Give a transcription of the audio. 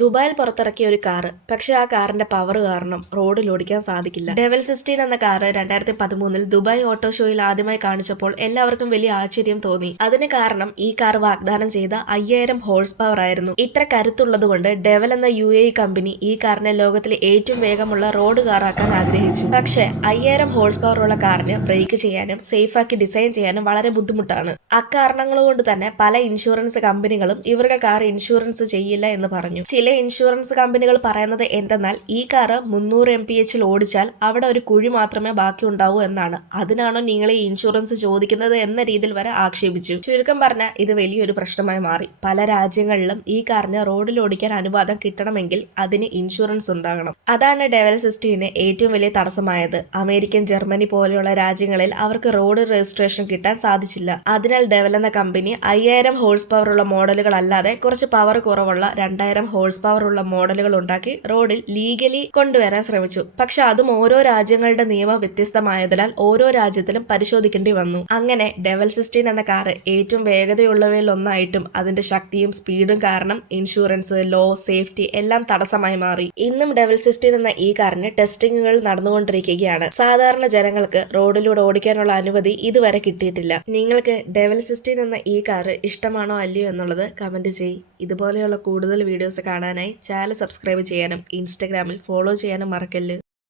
ദുബായിൽ പുറത്തിറക്കിയ ഒരു കാറ്. പക്ഷെ ആ കാറിന്റെ പവർ കാരണം റോഡിൽ ഓടിക്കാൻ സാധിക്കില്ല. ഡെവൽ 16 എന്ന കാറ് 2013 ദുബായ് ഓട്ടോ ഷോയിൽ ആദ്യമായി കാണിച്ചപ്പോൾ എല്ലാവർക്കും വലിയ ആശ്ചര്യം തോന്നി. അതിന് കാരണം ഈ കാർ വാഗ്ദാനം ചെയ്ത 5000 ഹോഴ്സ് പവർ ആയിരുന്നു. ഇത്ര കരുത്തുള്ളതുകൊണ്ട് ഡെവൽ എന്ന UAE കമ്പനി ഈ കാറിനെ ലോകത്തിലെ ഏറ്റവും വേഗമുള്ള റോഡ് കാറാക്കാൻ ആഗ്രഹിച്ചു. പക്ഷെ 5000 ഹോഴ്സ് പവർ ഉള്ള കാറിന് ബ്രേക്ക് ചെയ്യാനും സേഫാക്കി ഡിസൈൻ ചെയ്യാനും വളരെ ബുദ്ധിമുട്ടാണ്. അക്കാരണങ്ങൾ കൊണ്ട് തന്നെ പല ഇൻഷുറൻസ് കമ്പനികളും ഇവരുടെ കാർ ഇൻഷുറൻസ് ചെയ്യില്ല എന്ന് പറഞ്ഞു. ചില ഇൻഷുറൻസ് കമ്പനികൾ പറയുന്നത് എന്തെന്നാൽ ഈ കാറ് 300 MPH ഓടിച്ചാൽ അവിടെ ഒരു കുഴി മാത്രമേ ബാക്കി ഉണ്ടാവൂ എന്നാണ്. അതിനാണോ നിങ്ങൾ ഈ ഇൻഷുറൻസ് ചോദിക്കുന്നത് എന്ന രീതിയിൽ വരെ ആക്ഷേപിച്ചു. ചുരുക്കം പറഞ്ഞാൽ ഇത് വലിയൊരു പ്രശ്നമായി മാറി. പല രാജ്യങ്ങളിലും ഈ കാറിന് റോഡിൽ ഓടിക്കാൻ അനുവാദം കിട്ടണമെങ്കിൽ അതിന് ഇൻഷുറൻസ് ഉണ്ടാകണം. അതാണ് ഡെവൽ 16 ഏറ്റവും വലിയ തടസ്സമായത്. അമേരിക്കൻ, ജർമ്മനി പോലെയുള്ള രാജ്യങ്ങളിൽ അവർക്ക് റോഡ് രജിസ്ട്രേഷൻ കിട്ടാൻ സാധിച്ചില്ല. അതിനാൽ ഡെവൽ എന്ന കമ്പനി 5000 ഹോഴ്സ് പവർ ഉള്ള മോഡലുകൾ അല്ലാതെ കുറച്ച് പവർ കുറവുള്ള 2000 ഹോഴ്സ് പവർ ഉള്ള മോഡലുകൾ ഉണ്ടാക്കി റോഡിൽ ലീഗലി കൊണ്ടുവരാൻ ശ്രമിച്ചു. പക്ഷെ അതും ഓരോ രാജ്യങ്ങളുടെ നിയമം വ്യത്യസ്തമായതിനാൽ ഓരോ രാജ്യത്തിലും പരിശോധിക്കേണ്ടി വന്നു. അങ്ങനെ ഡെവൽ 16 എന്ന കാറ് ഏറ്റവും വേഗതയുള്ളവയിൽ ഒന്നായിട്ടും അതിന്റെ ശക്തിയും സ്പീഡും കാരണം ഇൻഷുറൻസ്, ലോ, സേഫ്റ്റി എല്ലാം തടസ്സമായി മാറി. ഇന്നും ഡെവൽ 16 എന്ന ഈ കാറിന് ടെസ്റ്റിംഗുകൾ നടന്നുകൊണ്ടിരിക്കുകയാണ്. സാധാരണ ജനങ്ങൾക്ക് റോഡിലൂടെ ഓടിക്കാനുള്ള അനുമതി ഇതുവരെ കിട്ടിയിട്ടില്ല. നിങ്ങൾക്ക് ഡെവൽ 16 എന്ന ഈ കാറ് ഇഷ്ടമാണോ അല്ലയോ എന്നുള്ളത് കമന്റ് ചെയ്യ്. ഇതുപോലെയുള്ള കൂടുതൽ വീഡിയോസ് കാണാനായി ചാനൽ സബ്സ്ക്രൈബ് ചെയ്യാനും ഇൻസ്റ്റഗ്രാമിൽ ഫോളോ ചെയ്യാനും മറക്കല്ല്.